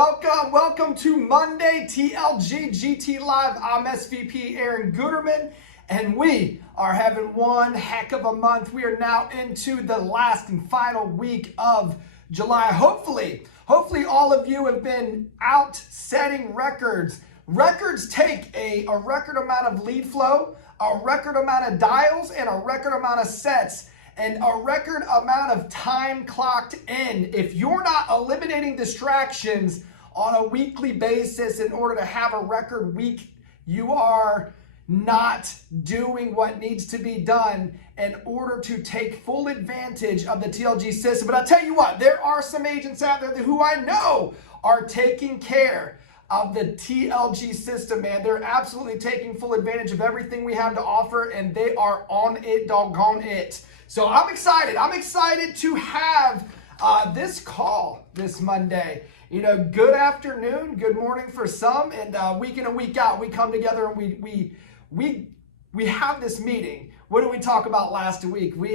Welcome to Monday, TLG-GT Live. I'm SVP Aaron Guterman, and we are having one heck of a month. We are now into the last and final week of July. Hopefully all of you have been out setting records. Records take a record amount of lead flow, a record amount of dials, and a record amount of sets, and a record amount of time clocked in. If you're not eliminating distractions on a weekly basis in order to have a record week, you are not doing what needs to be done in order to take full advantage of the TLG system. But I'll tell you what, there are some agents out there who I know are taking care of the TLG system, man. They're absolutely taking full advantage of everything we have to offer, and they are on it, doggone it. So I'm excited. I'm excited to have this call this Monday. You know, good afternoon, good morning for some, and week in and week out, we come together and we have this meeting. What did we talk about last week? We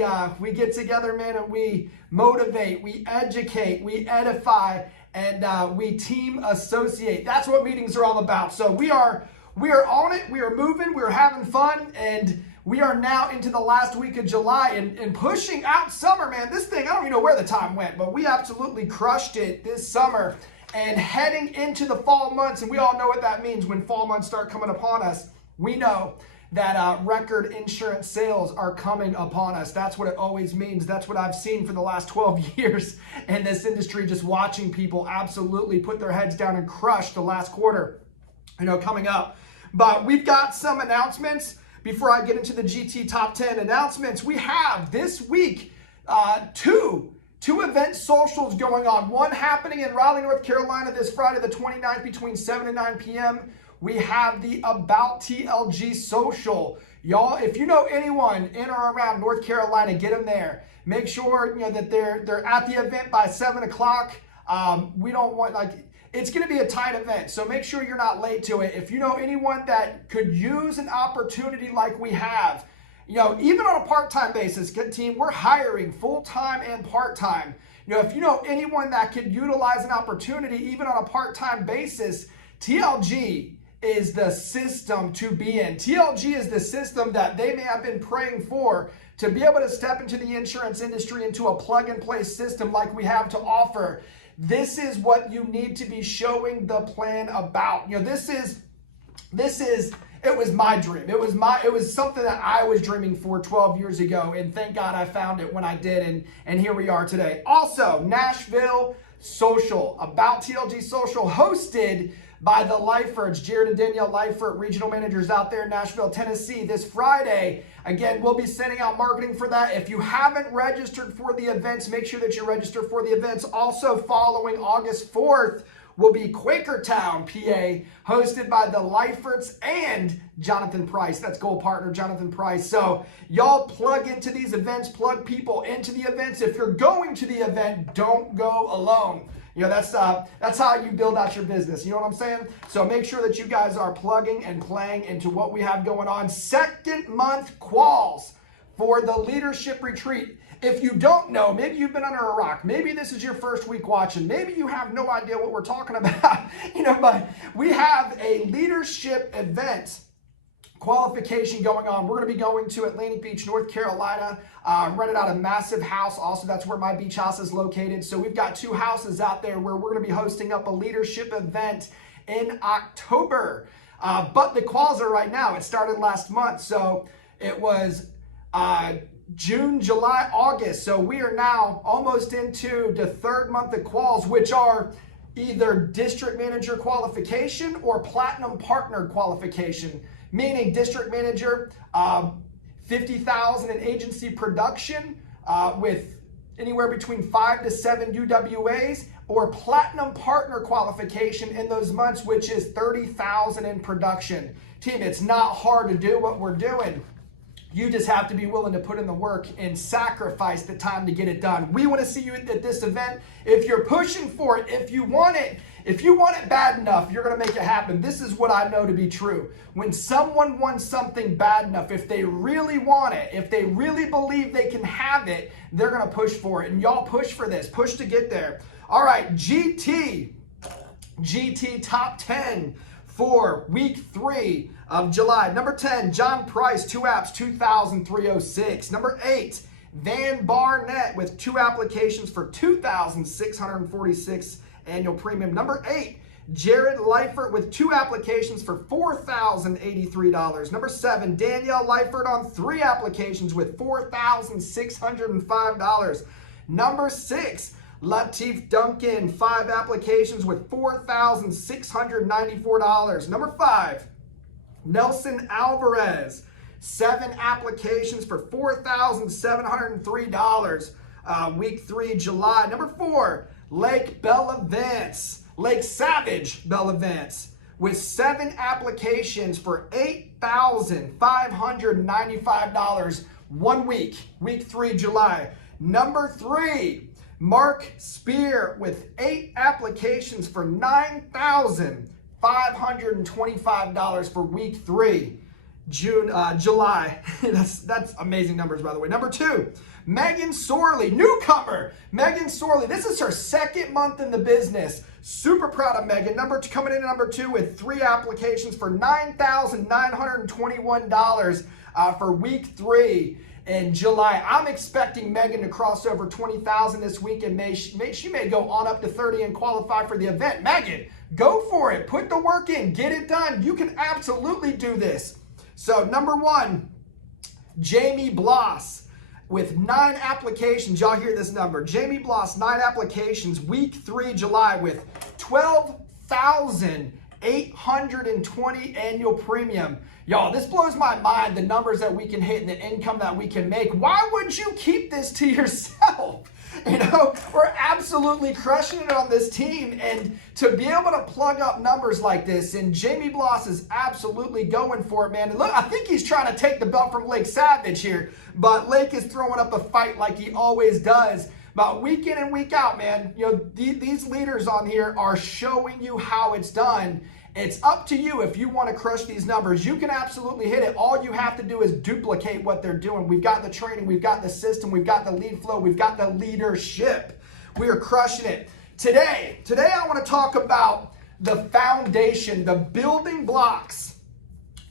get together, man, and we motivate, we educate, we edify, and we team associate. That's what meetings are all about. So we are on it. We are moving. We're having fun, and we are now into the last week of July and pushing out summer, man. This thing, I don't even know where the time went, but we absolutely crushed it this summer and heading into the fall months. And we all know what that means when fall months start coming upon us. We know that record insurance sales are coming upon us. That's what it always means. That's what I've seen for the last 12 years in this industry, just watching people absolutely put their heads down and crush the last quarter, coming up. But we've got some announcements. Before I get into the GT Top 10 announcements, we have this week two event socials going on. One happening in Raleigh, North Carolina this Friday the 29th between 7 and 9 p.m. We have the About TLG social. Y'all, if you know anyone in or around North Carolina, get them there. Make sure that they're at the event by 7 o'clock. We don't want it's going to be a tight event, so make sure you're not late to it. If you know anyone that could use an opportunity like we have, even on a part-time basis, good team, we're hiring full-time and part-time. If you know anyone that could utilize an opportunity, even on a part-time basis, TLG is the system to be in. TLG is the system that they may have been praying for, to be able to step into the insurance industry into a plug-and-play system like we have to offer. This is what you need to be showing the plan about. It was my dream. It was something that I was dreaming for 12 years ago, and thank God I found it when I did, and here we are today. Also, Nashville Social, About TLG Social, hosted by the Leiferts, Jared and Danielle Leifert, regional managers out there in Nashville, Tennessee, this Friday. Again, we'll be sending out marketing for that. If you haven't registered for the events, make sure that you register for the events. Also, following August 4th will be Quakertown, PA, hosted by the Leiferts and Jonathan Price. That's Gold Partner Jonathan Price. So y'all plug into these events, plug people into the events. If you're going to the event, don't go alone. That's how you build out your business. You know what I'm saying? So make sure that you guys are plugging and playing into what we have going on. Second month quals for the leadership retreat. If you don't know, maybe you've been under a rock. Maybe this is your first week watching. Maybe you have no idea what we're talking about. But we have a leadership event qualification going on. We're going to be going to Atlantic Beach, North Carolina, rented out a massive house. Also, that's where my beach house is located. So we've got two houses out there where we're going to be hosting up a leadership event in October. But the quals are right now. It started last month. So it was June, July, August. So we are now almost into the third month of quals, which are either district manager qualification or platinum partner qualification. Meaning district manager, 50,000 in agency production with anywhere between 5 to 7 UWAs, or platinum partner qualification in those months, which is 30,000 in production. Team, it's not hard to do what we're doing. You just have to be willing to put in the work and sacrifice the time to get it done. We want to see you at this event. If you're pushing for it, if you want it bad enough, you're going to make it happen. This is what I know to be true. When someone wants something bad enough, if they really want it, if they really believe they can have it, they're going to push for it. And y'all push for this. Push to get there. All right, GT. GT top 10 for week 3 of July. Number 10, John Price, 2 apps, 2,306. Number 8, Van Barnett with 2 applications for 2,646 annual premium. Number 8, Jared Leifert with 2 applications for $4,083. Number 7, Danielle Leifert on 3 applications with $4,605. Number 6, Latif Duncan, 5 applications with $4,694. Number 5, Nelson Alvarez, 7 applications for $4,703. Week 3, July. Number 4, Lake Savage Bellavance with 7 applications for $8,595. 1 week, week 3, July. Number 3, Mark Spear with 8 applications for $9,525 for week 3, July. That's amazing numbers, by the way. Number 2, Megan Sorley, newcomer. Megan Sorley, this is her 2nd month in the business. Super proud of Megan. Coming in at number 2 with 3 applications for $9,921 for week 3 in July. I'm expecting Megan to cross over 20,000 this week, and she may go on up to 30 and qualify for the event. Megan, go for it. Put the work in. Get it done. You can absolutely do this. So number 1, Jamie Bloss with 9 applications. Y'all hear this number. Jamie Bloss, 9 applications, week 3, July, with $12,820 annual premium. Y'all, this blows my mind, the numbers that we can hit and the income that we can make. Why would you keep this to yourself? You know, we're absolutely crushing it on this team, and to be able to plug up numbers like this, and Jamie Bloss is absolutely going for it, man. And look, I think he's trying to take the belt from Lake Savage here, but Lake is throwing up a fight like he always does. But week in and week out, man, you know, these leaders on here are showing you how it's done. It's up to you if you want to crush these numbers. You can absolutely hit it. All you have to do is duplicate what they're doing. We've got the training, we've got the system, we've got the lead flow, we've got the leadership. We are crushing it. Today I want to talk about the foundation, the building blocks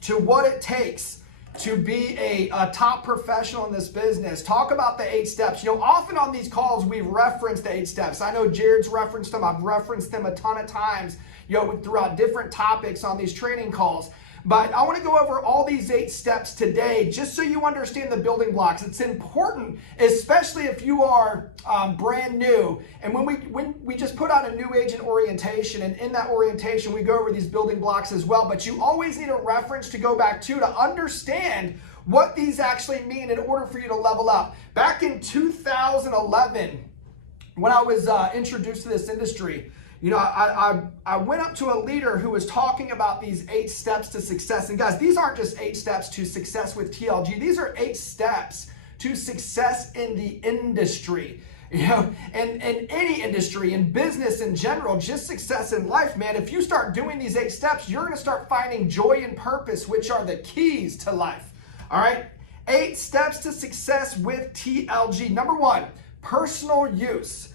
to what it takes to be a top professional in this business. Talk about the 8 steps. You know, often on these calls, we reference the 8 steps. I know Jared's referenced them. I've referenced them a ton of times, you know, throughout different topics on these training calls. But I want to go over all these 8 steps today, just so you understand the building blocks. It's important, especially if you are brand new. And when we just put out a new agent orientation, and in that orientation, we go over these building blocks as well. But you always need a reference to go back to understand what these actually mean in order for you to level up. Back in 2011, when I was introduced to this industry, you know, I went up to a leader who was talking about these 8 steps to success. And guys, these aren't just 8 steps to success with TLG. These are 8 steps to success in the industry. You know, and any industry, in business in general, just success in life, man. If you start doing these 8 steps, you're going to start finding joy and purpose, which are the keys to life. All right? 8 steps to success with TLG. Number 1, personal use.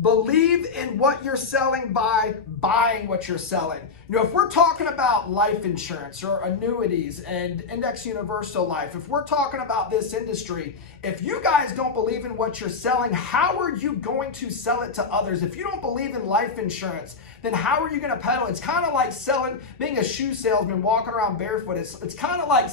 Believe in what you're selling by buying what you're selling. You know, if we're talking about life insurance or annuities and index universal life, if we're talking about this industry, if you guys don't believe in what you're selling, how are you going to sell it to others? If you don't believe in life insurance, then how are you going to peddle? It's kind of like being a shoe salesman walking around barefoot. It's kind of like,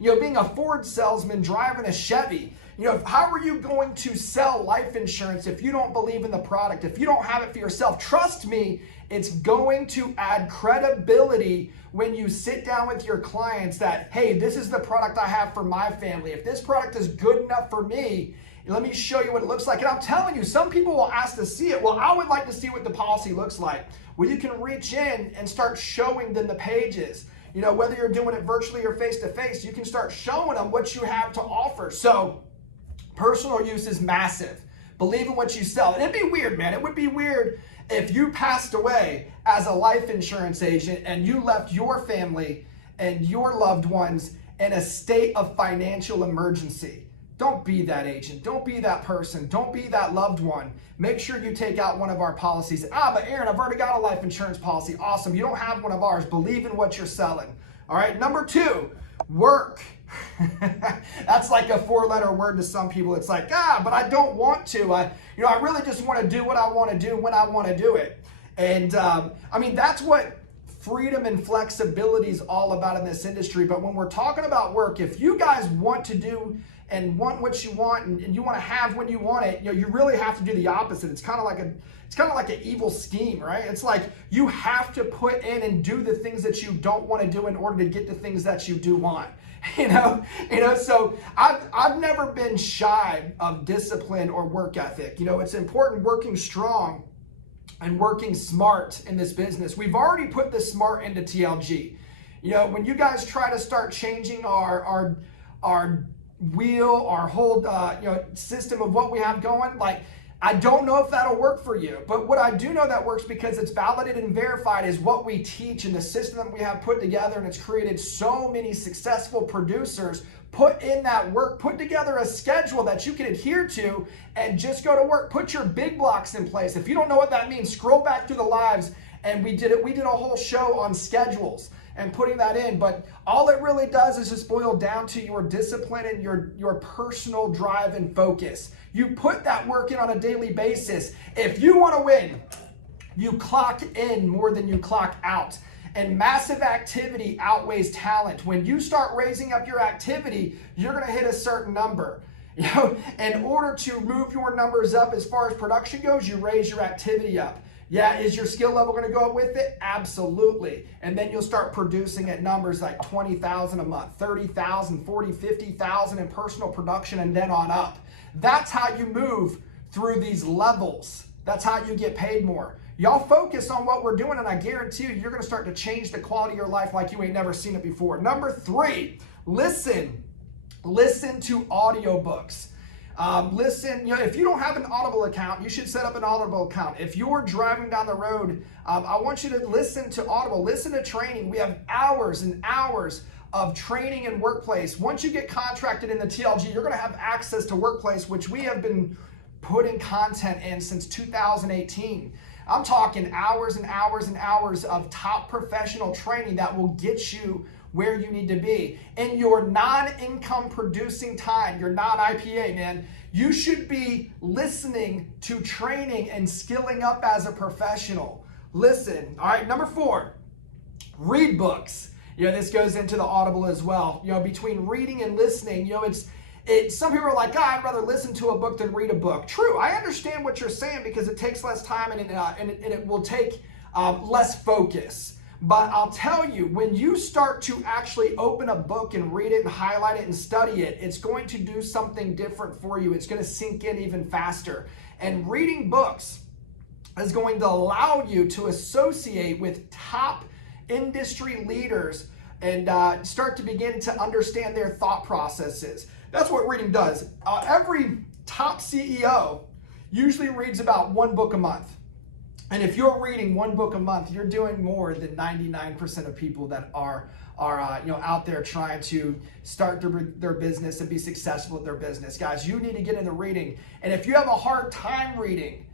you know, being a Ford salesman driving a Chevy. You know, how are you going to sell life insurance if you don't believe in the product, if you don't have it for yourself? Trust me, it's going to add credibility when you sit down with your clients that, hey, this is the product I have for my family. If this product is good enough for me, let me show you what it looks like. And I'm telling you, some people will ask to see it. Well, I would like to see what the policy looks like. Well, you can reach in and start showing them the pages. You know, whether you're doing it virtually or face-to-face, you can start showing them what you have to offer. So personal use is massive. Believe in what you sell. And it'd be weird, man. It would be weird if you passed away as a life insurance agent and you left your family and your loved ones in a state of financial emergency. don't be that agent. Don't be that person. Don't be that loved one. Make sure you take out one of our policies. But Aaron, I've already got a life insurance policy. Awesome. You don't have one of ours. Believe in what you're selling. All right. Number 2, work. That's like a 4-letter word to some people. It's like, but I don't want to. I really just want to do what I want to do when I want to do it. And that's what freedom and flexibility is all about in this industry. But when we're talking about work, if you guys want to do and want what you want and you want to have when you want it, you really have to do the opposite. It's kind of like an evil scheme, right? It's like you have to put in and do the things that you don't want to do in order to get the things that you do want. So I've never been shy of discipline or work ethic. It's important working strong and working smart in this business. We've already put the smart into TLG. When you guys try to start changing our wheel, our whole system of what we have going, I don't know if that'll work for you. But what I do know that works, because it's validated and verified, is what we teach and the system that we have put together, and it's created so many successful producers. Put in that work, put together a schedule that you can adhere to, and just go to work. Put your big blocks in place. If you don't know what that means, scroll back through the lives, and we did a whole show on schedules and putting that in. But all it really does is just boil down to your discipline and your personal drive and focus. You put that work in on a daily basis. If you want to win, you clock in more than you clock out. And massive activity outweighs talent. When you start raising up your activity, you're going to hit a certain number. In order to move your numbers up as far as production goes, you raise your activity up. Yeah, is your skill level going to go up with it? Absolutely. And then you'll start producing at numbers like 20,000 a month, 30,000, 40, 50,000 in personal production, and then on up. That's how you move through these levels. That's how you get paid more. Y'all focus on what we're doing, and I guarantee you're going to start to change the quality of your life like you ain't never seen it before. Number 3, listen. Listen to audiobooks. Listen, if you don't have an Audible account, you should set up an Audible account. If you're driving down the road, I want you to listen to Audible. Listen to training. We have hours and hours of training in Workplace. Once you get contracted in the TLG, you're going to have access to Workplace, which we have been putting content in since 2018. I'm talking hours and hours and hours of top professional training that will get you where you need to be. In your non-income producing time, your non-IPA, man, you should be listening to training and skilling up as a professional. Listen. All right, number 4, read books. This goes into the Audible as well. Between reading and listening, some people are like, I'd rather listen to a book than read a book. True, I understand what you're saying, because it takes less time and it will take less focus. But I'll tell you, when you start to actually open a book and read it and highlight it and study it, it's going to do something different for you. It's going to sink in even faster. And reading books is going to allow you to associate with top industry leaders and start to begin to understand their thought processes. That's what reading does. Every top CEO usually reads about 1 book a month. And if you're reading 1 book a month, you're doing more than 99% of people that are out there trying to start their business and be successful at their business. Guys, you need to get into reading. And if you have a hard time reading,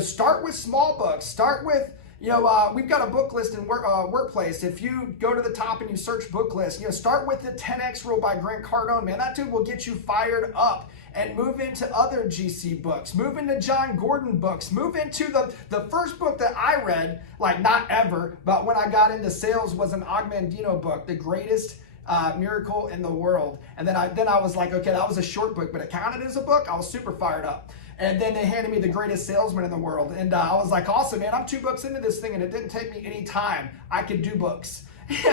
start with small books. Start with, we've got a book list in Workplace. If you go to the top and you search book list, start with the 10X Rule by Grant Cardone. Man, that dude will get you fired up. And move into other GC books, move into John Gordon books, move into the first book that I read, not ever, but when I got into sales, was an Og Mandino book, The Greatest Miracle in the World. And then I was like, okay, that was a short book, but it counted as a book. I was super fired up. And then they handed me The Greatest Salesman in the World. And I was like, awesome, man, I'm 2 books into this thing, and it didn't take me any time. I could do books.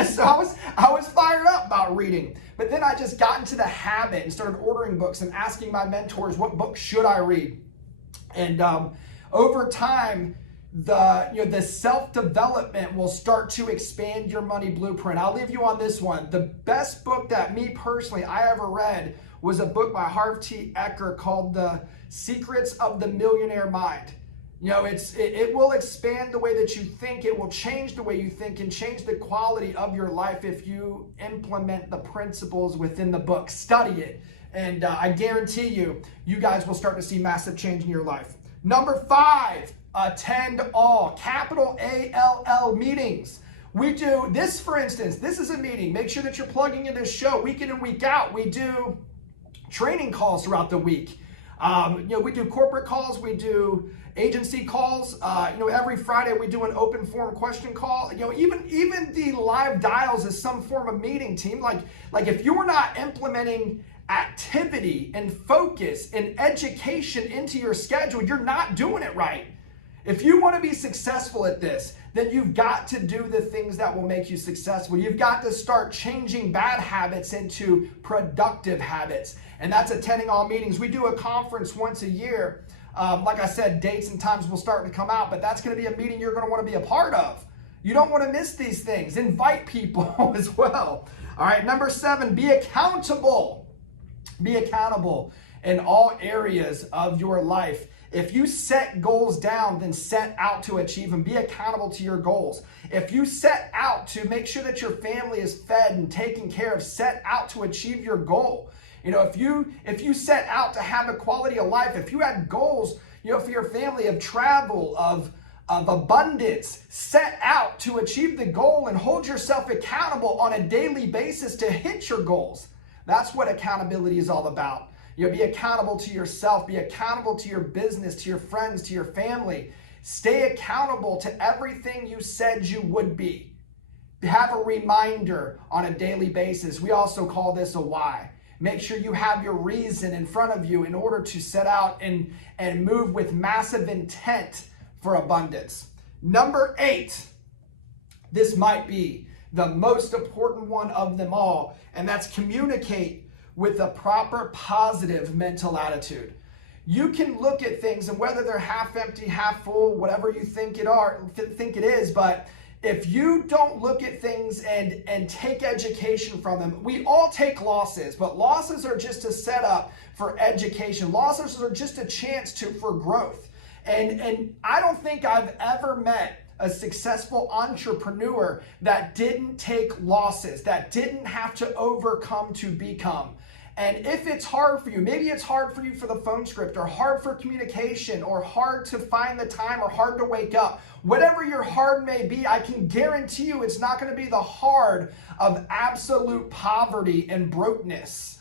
So I was fired up about reading. But then I just got into the habit and started ordering books and asking my mentors, what book should I read? And over time, the self-development will start to expand your money blueprint. I'll leave you on this one. The best book that me personally I ever read was a book by Harv T. Eker called The Secrets of the Millionaire Mind. It will expand the way that you think. It will change the way you think and change the quality of your life if you implement the principles within the book. Study it. And I guarantee you, you guys will start to see massive change in your life. Number 5, attend all, capital ALL meetings. We do this, for instance, this is a meeting. Make sure that you're plugging in this show week in and week out. We do training calls throughout the week. We do corporate calls, we do agency calls. Every Friday we do an open forum question call. Even the live dials is some form of meeting, team. Like if you're not implementing activity and focus and education into your schedule, you're not doing it right. If you want to be successful at this, then you've got to do the things that will make you successful. You've got to start changing bad habits into productive habits. And that's attending all meetings. We do a conference once a year. Like I said, dates and times will start to come out, but that's going to be a meeting you're going to want to be a part of. You don't want to miss these things. Invite people as well. All right, number 7, be accountable. Be accountable in all areas of your life. If you set goals down, then set out to achieve them. Be accountable to your goals. If you set out to make sure that your family is fed and taken care of, set out to achieve your goal. If you set out to have a quality of life, if you had goals, for your family of travel, of abundance, set out to achieve the goal and hold yourself accountable on a daily basis to hit your goals. That's what accountability is all about. Be accountable to yourself, be accountable to your business, to your friends, to your family. Stay accountable to everything you said you would be. Have a reminder on a daily basis. We also call this a why. Make sure you have your reason in front of you in order to set out and move with massive intent for abundance. Number 8, this might be the most important one of them all, and that's communicate with a proper positive mental attitude. You can look at things and whether they're half empty, half full, whatever you think it is, but if you don't look at things and take education from them, we all take losses, but losses are just a setup for education. Losses are just a chance for growth. And I don't think I've ever met a successful entrepreneur that didn't take losses, that didn't have to overcome to become. And if it's hard for you, maybe it's hard for you for the phone script, or hard for communication, or hard to find the time, or hard to wake up, whatever your hard may be, I can guarantee you it's not going to be the hard of absolute poverty and brokenness.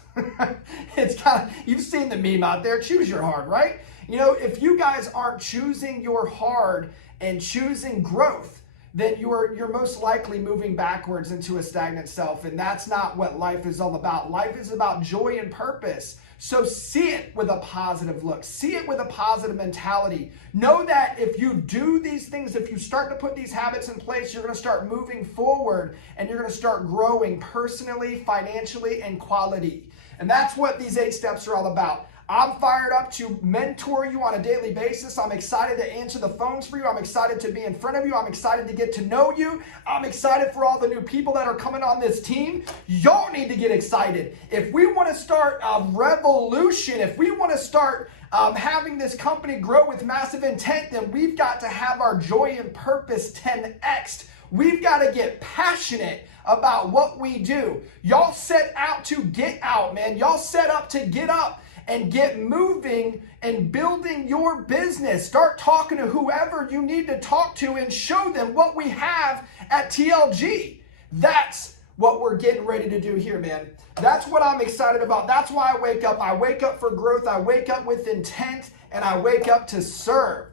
You've seen the meme out there, choose your hard, right? If you guys aren't choosing your hard and choosing growth, then you're most likely moving backwards into a stagnant self. And that's not what life is all about. Life is about joy and purpose. So see it with a positive look. See it with a positive mentality. Know that if you do these things, if you start to put these habits in place, you're going to start moving forward and you're going to start growing personally, financially, and quality. And that's what these 8 steps are all about. I'm fired up to mentor you on a daily basis. I'm excited to answer the phones for you. I'm excited to be in front of you. I'm excited to get to know you. I'm excited for all the new people that are coming on this team. Y'all need to get excited. If we want to start a revolution, if we want to start having this company grow with massive intent, then we've got to have our joy and purpose 10x'd. We've got to get passionate about what we do. Y'all set out to get out, man. Y'all set up to get up and get moving and building your business. Start talking to whoever you need to talk to and show them what we have at TLG. That's what we're getting ready to do here, man. That's what I'm excited about. That's why I wake up. I wake up for growth. I wake up with intent, and I wake up to serve.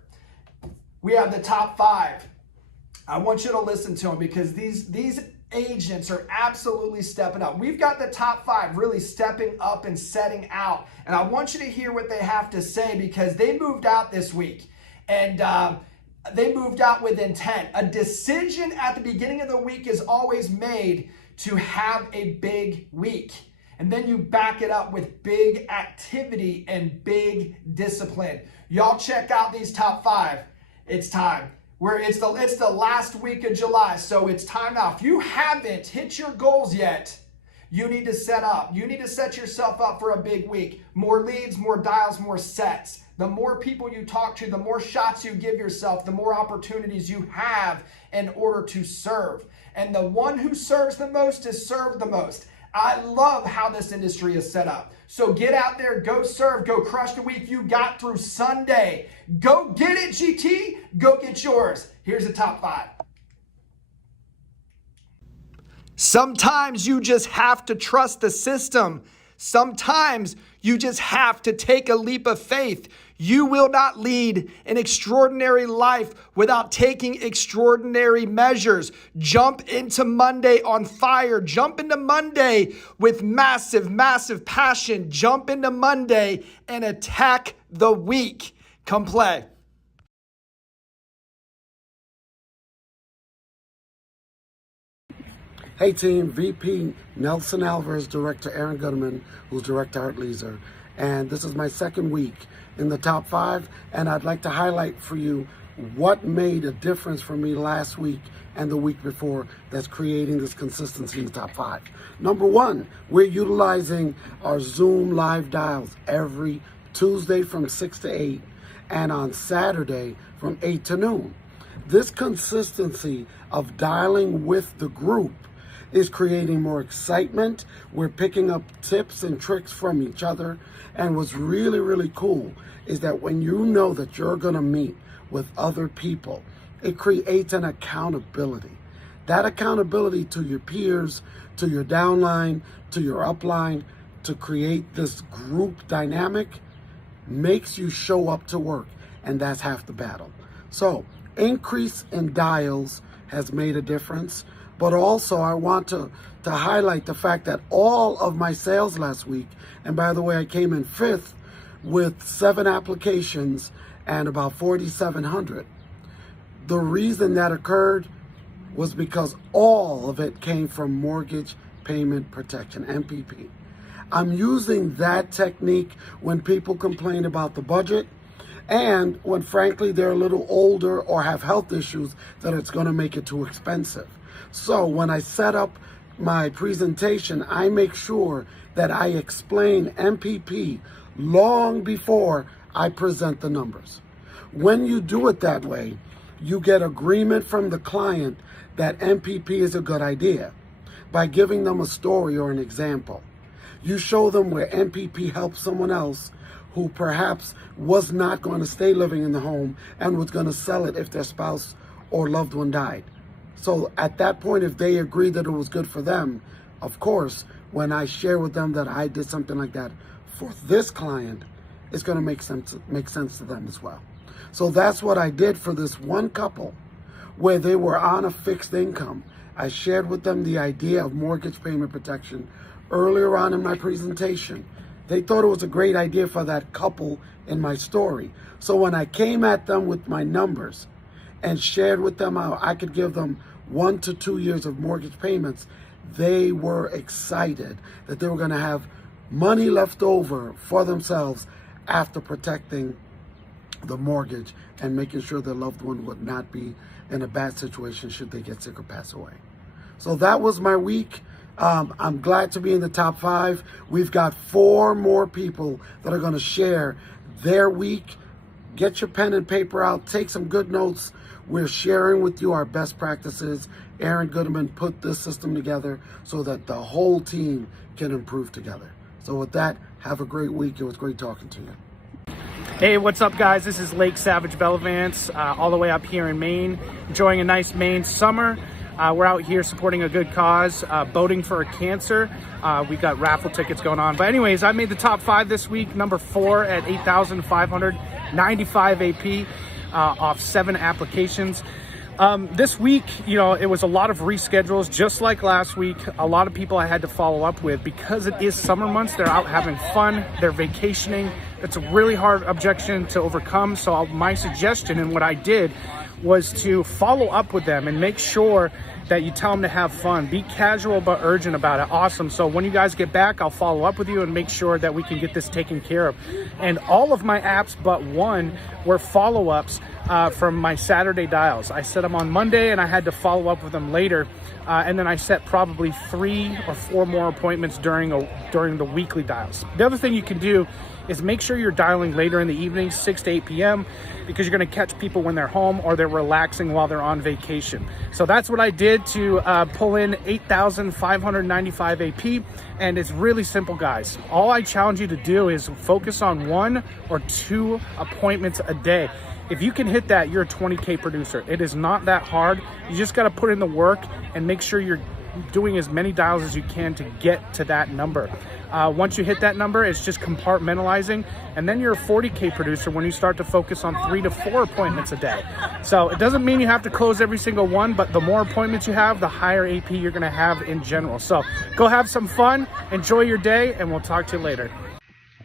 We have the top 5. I want you to listen to them because these agents are absolutely stepping up. We've got the top 5 really stepping up and setting out. And I want you to hear what they have to say because they moved out this week. And they moved out with intent. A decision at the beginning of the week is always made to have a big week. And then you back it up with big activity and big discipline. Y'all check out these top 5. It's time. It's the last week of July, so it's time now. If you haven't hit your goals yet, you need to set up. You need to set yourself up for a big week. More leads, more dials, more sets. The more people you talk to, the more shots you give yourself, the more opportunities you have in order to serve. And the one who serves the most is served the most. I love how this industry is set up. So get out there, go serve, go crush the week you got through Sunday. Go get it, GT. Go get yours. Here's the top 5. Sometimes you just have to trust the system. Sometimes you just have to take a leap of faith. You will not lead an extraordinary life without taking extraordinary measures. Jump into Monday on fire. Jump into Monday with massive, massive passion. Jump into Monday and attack the week. Come play. Hey team, VP Nelson Alvarez, Director Aaron Goodman, who's Director Art Leeser. And this is my second week in the top 5. And I'd like to highlight for you what made a difference for me last week and the week before that's creating this consistency in the top 5. Number 1, we're utilizing our Zoom live dials every Tuesday from 6 to 8 and on Saturday from 8 to noon. This consistency of dialing with the group is creating more excitement. We're picking up tips and tricks from each other. And what's really, really cool is that when you know that you're gonna meet with other people, it creates an accountability. That accountability to your peers, to your downline, to your upline, to create this group dynamic makes you show up to work. And that's half the battle. So increase in dials has made a difference. But also I want to highlight the fact that all of my sales last week, and by the way, I came in 5th with 7 applications and about 4,700. The reason that occurred was because all of it came from mortgage payment protection, MPP. I'm using that technique when people complain about the budget and when frankly they're a little older or have health issues that it's going to make it too expensive. So when I set up my presentation, I make sure that I explain MPP long before I present the numbers. When you do it that way, you get agreement from the client that MPP is a good idea by giving them a story or an example. You show them where MPP helps someone else who perhaps was not going to stay living in the home and was going to sell it if their spouse or loved one died. So at that point, if they agree that it was good for them, of course, when I share with them that I did something like that for this client, it's going to make sense to them as well. So that's what I did for this one couple where they were on a fixed income. I shared with them the idea of mortgage payment protection earlier on in my presentation. They thought it was a great idea for that couple in my story. So when I came at them with my numbers and shared with them how I could give them 1 to 2 years of mortgage payments, they were excited that they were going to have money left over for themselves after protecting the mortgage and making sure their loved one would not be in a bad situation should they get sick or pass away. So that was my week. I'm glad to be in the top 5. We've got 4 more people that are going to share their week. Get your pen and paper out. Take some good notes. We're sharing with you our best practices. Aaron Goodman put this system together so that the whole team can improve together. So with that, have a great week. It was great talking to you. Hey, what's up guys? This is Lake Savage Bellavance, all the way up here in Maine. Enjoying a nice Maine summer. We're out here supporting a good cause, boating for cancer. We got raffle tickets going on. But anyways, I made the top 5 this week. Number 4 at 8,595 AP off 7 applications. This week, you know, it was a lot of reschedules, just like last week. A lot of people I had to follow up with because it is summer months. They're out having fun. They're vacationing. It's a really hard objection to overcome. So my suggestion and what I did was to follow up with them and make sure that you tell them to have fun. Be casual but urgent about it. Awesome. So when you guys get back, I'll follow up with you and make sure that we can get this taken care of. And all of my apps but one were follow-ups from my Saturday dials. I set them on Monday and I had to follow up with them later. And then I set probably 3 or 4 more appointments during the weekly dials. The other thing you can do is make sure you're dialing later in the evening, 6 to 8 p.m., because you're going to catch people when they're home or they're relaxing while they're on vacation. So that's what I did to pull in 8,595 AP, and it's really simple, guys. All I challenge you to do is focus on 1 or 2 appointments a day. If you can hit that, you're a 20K producer. It is not that hard. You just got to put in the work and make sure you're doing as many dials as you can to get to that number. Once you hit that number, it's just compartmentalizing, and then you're a 40K producer when you start to focus on 3 to 4 appointments a day. So it doesn't mean you have to close every single one, but the more appointments you have, the higher AP you're going to have in general. So go have some fun, enjoy your day, and we'll talk to you later.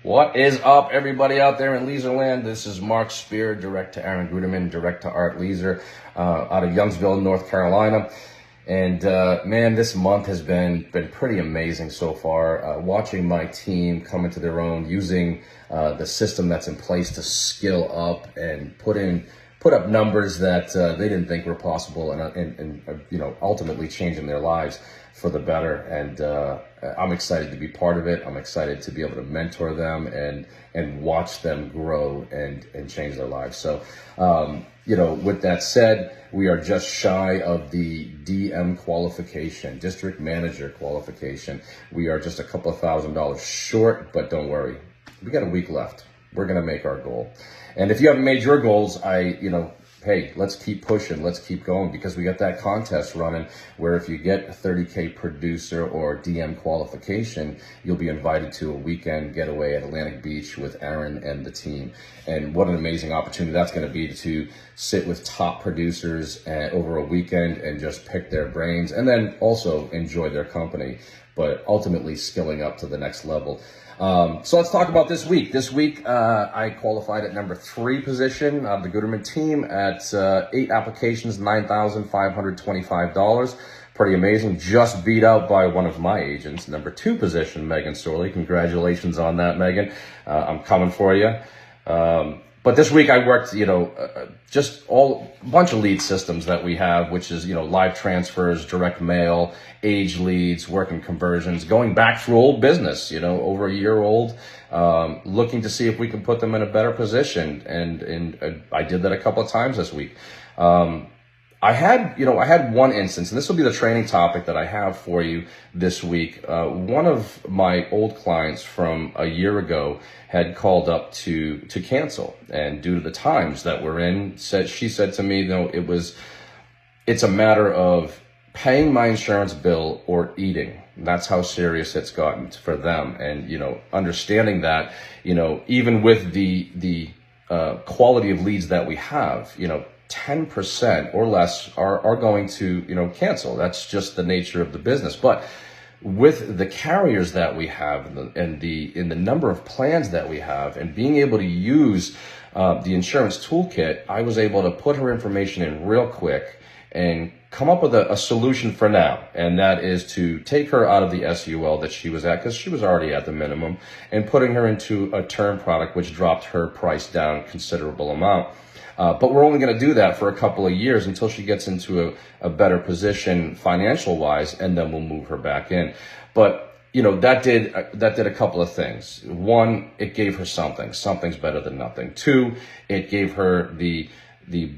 What is up, everybody out there in Leaserland? This is Mark Spear, direct to Aaron Guterman, direct to Art Leaser, out of Youngsville, North Carolina. And man, this month has been pretty amazing so far. Watching my team come into their own, using the system that's in place to skill up and put up numbers that they didn't think were possible, and you know, ultimately changing their lives for the better. And I'm excited to be part of it. I'm excited to be able to mentor them and watch them grow and change their lives. So, you know, with that said, we are just shy of the DM qualification, district manager qualification. We are just a couple of $1,000s short, but don't worry, we got a week left. We're going to make our goal. And if you haven't made your goals, hey, let's keep pushing. Let's keep going, because we got that contest running where if you get a 30K producer or DM qualification, you'll be invited to a weekend getaway at Atlantic Beach with Aaron and the team. And what an amazing opportunity that's going to be, to sit with top producers over a weekend and just pick their brains, and then also enjoy their company, but ultimately skilling up to the next level. So let's talk about this week. This week, I qualified at number 3 position of the Guterman team at 8 applications, $9,525. Pretty amazing. Just beat out by one of my agents, number 2 position, Megan Sorley. Congratulations on that, Megan. I'm coming for you. But this week I worked, you know, just a bunch of lead systems that we have, which is, you know, live transfers, direct mail, age leads, working conversions, going back through old business, you know, over a year old, looking to see if we can put them in a better position. And I did that a couple of times this week. I had one instance, and this will be the training topic that I have for you this week. One of my old clients from a year ago had called up to cancel, and due to the times that we're in, she said to me, it's a matter of paying my insurance bill or eating. That's how serious it's gotten for them. And, you know, understanding that, you know, even with the quality of leads that we have, you know, 10% or less are going to, you know, cancel. That's just the nature of the business. But with the carriers that we have and the number of plans that we have, and being able to use the insurance toolkit, I was able to put her information in real quick and come up with a solution for now. And that is to take her out of the SUL that she was at, because she was already at the minimum, and putting her into a term product, which dropped her price down considerable amount. But we're only going to do that for a couple of years until she gets into a better position financial wise, and then we'll move her back in. But, you know, that did a couple of things. 1, it gave her something. Something's better than nothing. 2, it gave her the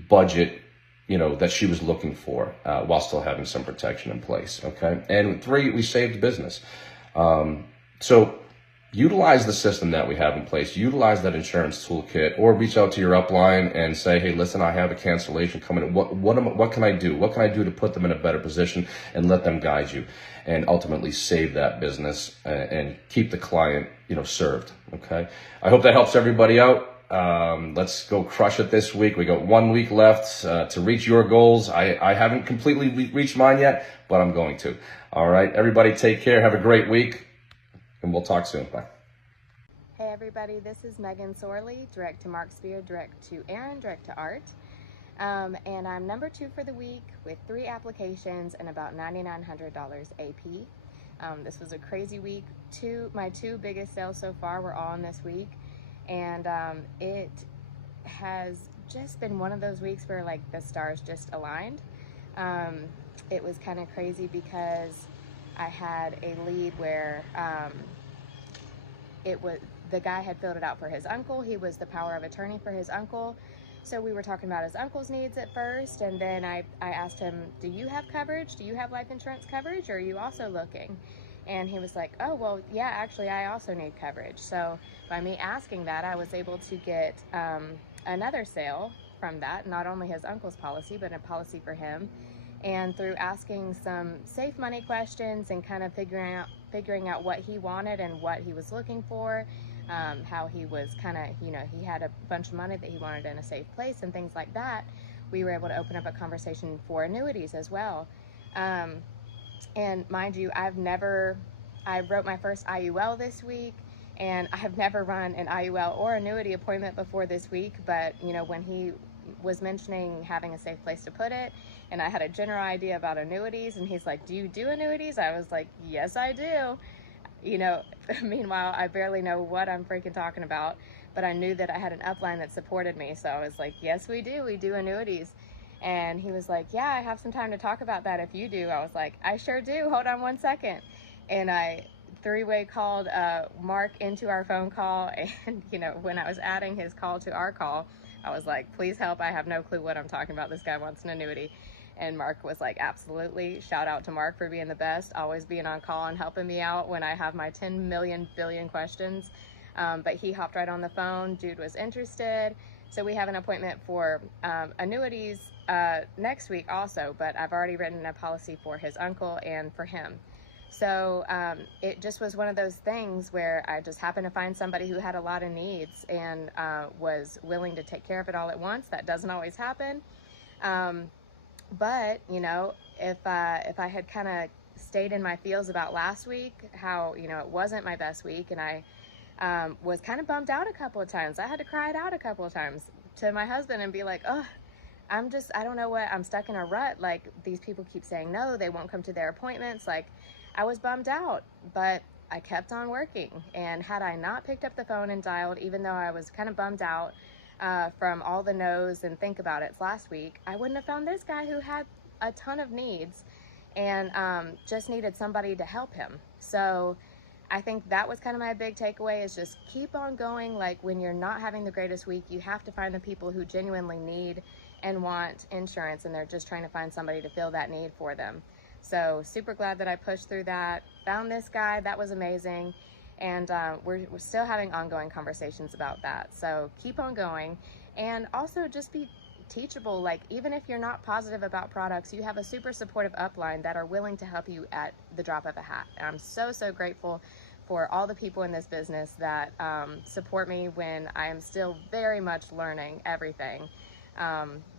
budget, you know, that she was looking for, while still having some protection in place. Okay. And 3, we saved business. So utilize the system that we have in place, utilize that insurance toolkit, or reach out to your upline and say, hey, listen, I have a cancellation coming in. What can I do? What can I do to put them in a better position, and let them guide you, and ultimately save that business and keep the client, you know, served. Okay. I hope that helps everybody out. Let's go crush it this week. We got 1 week left to reach your goals. I haven't completely reached mine yet, but I'm going to. All right. Everybody take care. Have a great week. And we'll talk soon. Bye. Hey everybody, this is Megan Sorley, direct to Mark Spear, direct to Aaron, direct to Art. And I'm number 2 for the week with 3 applications and about $9,900 AP. This was a crazy week. My 2 biggest sales so far were all in this week. And it has just been one of those weeks where like the stars just aligned. It was kind of crazy because I had a lead where the guy had filled it out for his uncle. He was the power of attorney for his uncle. So we were talking about his uncle's needs at first, and then I asked him, do you have coverage? Do you have life insurance coverage, or are you also looking? And he was like, oh, well, yeah, actually, I also need coverage. So by me asking that, I was able to get another sale from that, not only his uncle's policy, but a policy for him. And through asking some safe money questions and kind of figuring out what he wanted and what he was looking for, how he was kind of, he had a bunch of money that he wanted in a safe place and things like that, we were able to open up a conversation for annuities as well. And mind you, I wrote my first IUL this week, and I have never run an IUL or annuity appointment before this week, but when he was mentioning having a safe place to put it, and I had a general idea about annuities, and he's like, do you do annuities? I was like, yes, I do. Meanwhile, I barely know what I'm freaking talking about, but I knew that I had an upline that supported me, so I was like, yes, we do annuities. And he was like, yeah, I have some time to talk about that if you do. I was like, I sure do. Hold on one second. And I three-way called Mark into our phone call. And, when I was adding his call to our call, I was like, please help. I have no clue what I'm talking about. This guy wants an annuity. And Mark was like, absolutely. Shout out to Mark for being the best, always being on call and helping me out when I have my 10 million billion questions. But he hopped right on the phone. Dude was interested. So we have an appointment for annuities next week also, but I've already written a policy for his uncle and for him. So it just was one of those things where I just happened to find somebody who had a lot of needs and was willing to take care of it all at once. That doesn't always happen. But, if I had kind of stayed in my feels about last week, how, it wasn't my best week, and I was kind of bummed out a couple of times. I had to cry it out a couple of times to my husband and be like, oh, I don't know what, I'm stuck in a rut. Like, these people keep saying no, they won't come to their appointments. Like, I was bummed out, but I kept on working. And had I not picked up the phone and dialed, even though I was kind of bummed out from all the no's and think about it last week, I wouldn't have found this guy who had a ton of needs and just needed somebody to help him. So I think that was kind of my big takeaway, is just keep on going. Like, when you're not having the greatest week, you have to find the people who genuinely need and want insurance, and they're just trying to find somebody to fill that need for them. So super glad that I pushed through that, found this guy. That was amazing. And we're still having ongoing conversations about that. So keep on going, and also just be teachable. Like, even if you're not positive about products, you have a super supportive upline that are willing to help you at the drop of a hat. And I'm so grateful for all the people in this business that support me when I am still very much learning everything.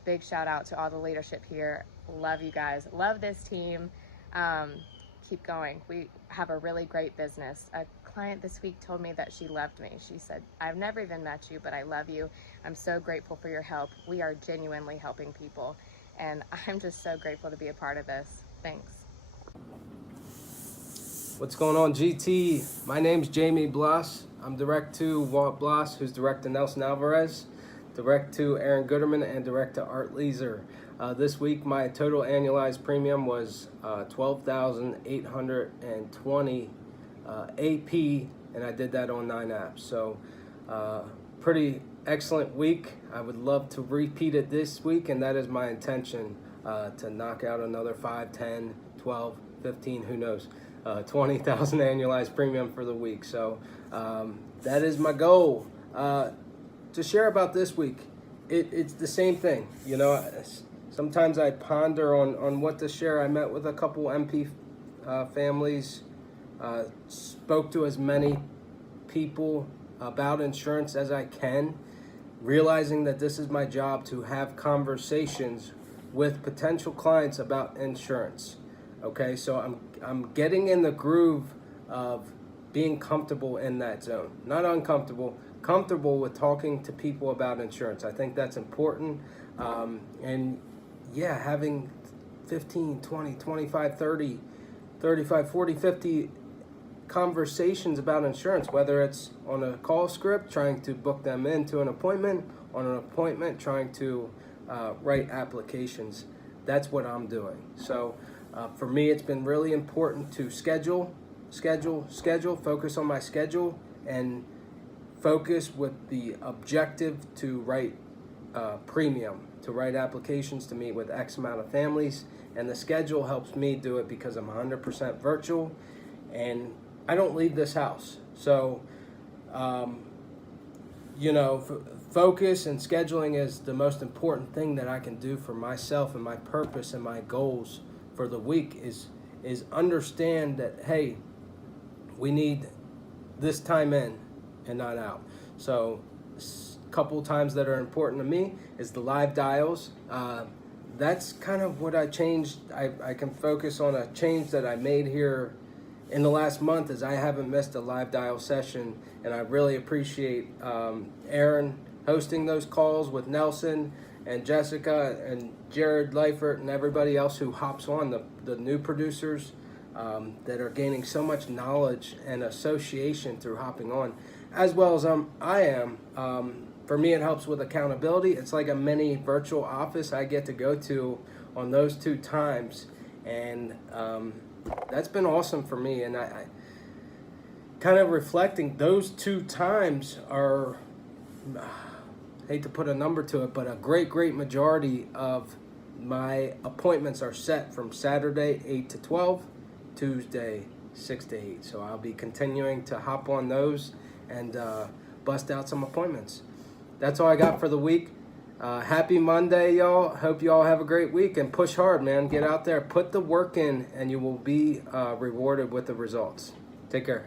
Big shout out to all the leadership here. Love you guys. Love this team. Keep going. We have a really great business. A client this week told me that she loved me. She said, I've never even met you, but I love you. I'm so grateful for your help. We are genuinely helping people, and I'm just so grateful to be a part of this. Thanks. What's going on, GT? My name's Jamie Bloss. I'm direct to Walt Bloss, who's direct to Nelson Alvarez, direct to Aaron Gooderman, and direct to Art Leeser. This week, my total annualized premium was $12,820 AP, and I did that on 9 apps. So pretty excellent week. I would love to repeat it this week, and that is my intention, to knock out another 5, 10, 12, 15, who knows, 20,000 annualized premium for the week. So that is my goal. To share about this week, it's the same thing. Sometimes I ponder on what to share. I met with a couple MP families, spoke to as many people about insurance as I can, realizing that this is my job to have conversations with potential clients about insurance. Okay, so I'm getting in the groove of being comfortable in that zone. Not uncomfortable, comfortable with talking to people about insurance. I think that's important. And yeah, having 15, 20, 25, 30, 35, 40, 50 conversations about insurance, whether it's on a call script, trying to book them into an appointment, on an appointment, trying to write applications. That's what I'm doing. So for me, it's been really important to schedule, focus on my schedule, and focus with the objective to write premium, to write applications to meet with X amount of families. And the schedule helps me do it because I'm 100% virtual and I don't leave this house. So, focus and scheduling is the most important thing that I can do for myself, and my purpose and my goals for the week is understand that, hey, we need this time in and not out. So a couple times that are important to me is the live dials. That's kind of what I changed. I can focus on a change that I made here in the last month, is I haven't missed a live dial session, and I really appreciate Aaron hosting those calls with Nelson and Jessica and Jared Leifert and everybody else who hops on, the new producers that are gaining so much knowledge and association through hopping on, as well as I am. For me, it helps with accountability. It's like a mini virtual office I get to go to on those 2 times, and that's been awesome for me. And I kind of reflecting, those 2 times are, hate to put a number to it, but a great majority of my appointments are set from Saturday 8 to 12, Tuesday 6 to 8. So I'll be continuing to hop on those and bust out some appointments. That's all I got for the week. Happy Monday, y'all. Hope you all have a great week, and push hard, man. Get out there, put the work in, and you will be rewarded with the results. Take care.